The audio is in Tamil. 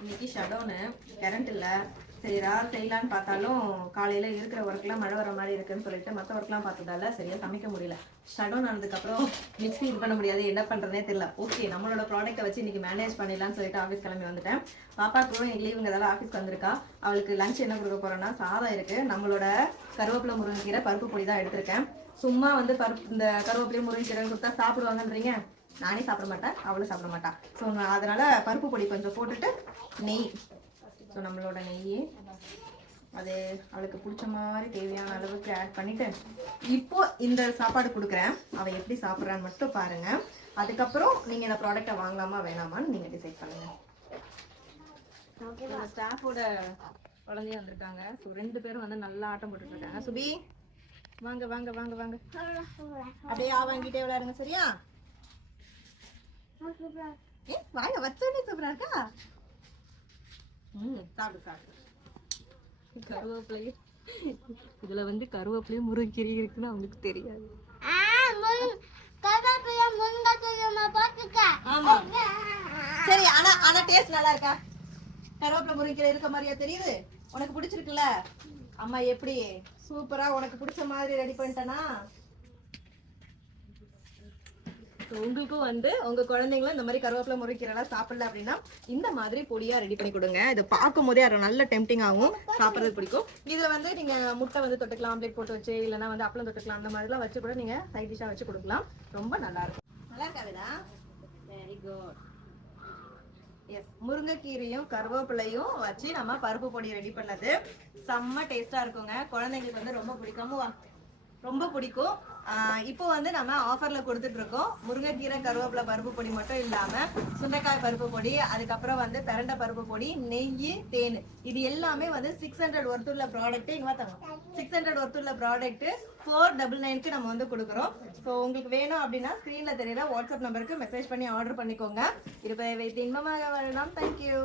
இன்னைக்கு ஷடவுனு, கரண்ட் இல்லை. சரி யார் செய்யலான்னு பார்த்தாலும் காலையில் இருக்கிற ஒர்க்லாம் மழை வர மாதிரி இருக்குன்னு சொல்லிட்டு மற்ற ஒர்க்லாம் பார்த்ததால சரியாக சமைக்க முடியல. ஷடவுன் ஆனதுக்கப்புறம் மிக்ஸி இது பண்ண முடியாது, என்ன பண்ணுறதே தெரியல. ஓகே, நம்மளோட ப்ராடக்ட்டை வச்சு இன்றைக்கி மேனேஜ் பண்ணிடலான்னு சொல்லிட்டு ஆஃபீஸ் கிளம்பி வந்துட்டேன். பாப்பாவுக்கு இன்னைக்கு லீவுங்கிறதால ஆஃபீஸ்க்கு வந்திருக்கா. அவளுக்கு லஞ்ச் என்ன கொடுக்க போகிறோன்னா சாதம் இருக்குது. நம்மளோட கருவேப்பிலை முருங்கைக்கீரை பருப்பு பொடி தான் எடுத்திருக்கேன். சும்மா வந்து பருப்பு இந்த கருவேப்பிலையும் முருங்கைக்கீரை கொடுத்தா சாப்பிடுவாங்கன்றீங்க. நானே சாப்பிட மாட்டேன், அவளும் சாப்பிட மாட்டான். ஸோ அதனால் பருப்பு பொடி கொஞ்சம் போட்டுட்டு நெய், ஸோ நம்மளோட நெய் அது அவளுக்கு பிடிச்ச மாதிரி தேவையான அளவுக்கு ஆட் பண்ணிவிட்டு இப்போ இந்த சாப்பாடு கொடுக்குறேன். அவள் எப்படி சாப்பிட்றான்னு மட்டும் பாருங்கள். அதுக்கப்புறம் நீங்கள் இந்த ப்ராடக்டை வாங்கலாமா வேணாமான்னு நீங்கள் டிசைட் பண்ணுங்கள். ஸ்டாஃபோட குழந்தைய வந்திருக்காங்க. ஸோ 2 பேரும் வந்து நல்லா ஆட்டம் போட்டுட்ருக்காங்க. சுபி வாங்க வாங்க வாங்க வாங்க, அப்படியே வாங்கிட்டே விளையாடுங்க சரியா? வாங்க வச்சோடனே சூப்பரா இருக்கா. சாப்பிடு சாப்பிடு. கருவேப்பிலை இதுல வந்து கருவேப்பிலையும் முருங்கீரை இருக்குன்னு அவங்களுக்கு தெரியாது. சரி, ஆனா டேஸ்ட் நல்லா இருக்கா? கருவேப்பிலை முருங்கீரை இருக்க மாதிரியா தெரியுது? உனக்கு பிடிச்சிருக்குல்ல? அம்மா எப்படி சூப்பரா உனக்கு பிடிச்ச மாதிரி ரெடி பண்ணிட்டேனா? உங்களுக்கும் வந்து உங்க குழந்தைங்களும் இந்த மாதிரி கருவேப்பிலை முருங்கீரைலாம் சாப்பிடல அப்படின்னா இந்த மாதிரி பொடியா ரெடி பண்ணி கொடுங்க. இது பார்க்கும் போதே அது நல்ல டெம்டிங் ஆகும், சாப்பிட்றதுக்கு பிடிக்கும். இதுல வந்து நீங்க முட்டை வந்து தொட்டுக்கலாம், ஆம்லேட் போட்டு வச்சு, இல்லைன்னா வந்து அப்பளம் தொட்டுக்கலாம். அந்த மாதிரிலாம் வச்சு கூட நீங்க சைட் டிஷ்ஷா வச்சு கொடுக்கலாம். ரொம்ப நல்லா இருக்கும். நல்லா இருக்காதுடா? Very good. எஸ், முருங்கைக்கீரையும் கருவேப்பிலையும் வச்சு நம்ம பருப்பு பொடி ரெடி பண்ணது செம்ம டேஸ்டா இருக்குங்க. குழந்தைங்களுக்கு வந்து ரொம்ப பிடிக்கும். இப்போ வந்து நம்ம ஆஃபர்ல கொடுத்துட்டு இருக்கோம். முருங்கைக்கீரை கருவேப்பிலை பருப்பு பொடி மட்டும் இல்லாம சுண்டைக்காய் பருப்பு பொடி, அதுக்கப்புறம் வந்து பிரண்டை பருப்பு பொடி, நெய், தேன், இது எல்லாமே வந்து 600 ஒர்த் உள்ள ப்ராடக்ட். இங்க பார்த்தாங்க 600 ஒர்த் உள்ள ப்ராடக்ட் 499க்கு நம்ம வந்து கொடுக்குறோம். ஸோ உங்களுக்கு வேணும் அப்படின்னா ஸ்க்ரீன்ல தெரியல வாட்ஸ்அப் நம்பருக்கு மெசேஜ் பண்ணி ஆர்டர் பண்ணிக்கோங்க. இருப்பதை வைத்து இன்பமாக வாழலாம். தேங்க்யூ.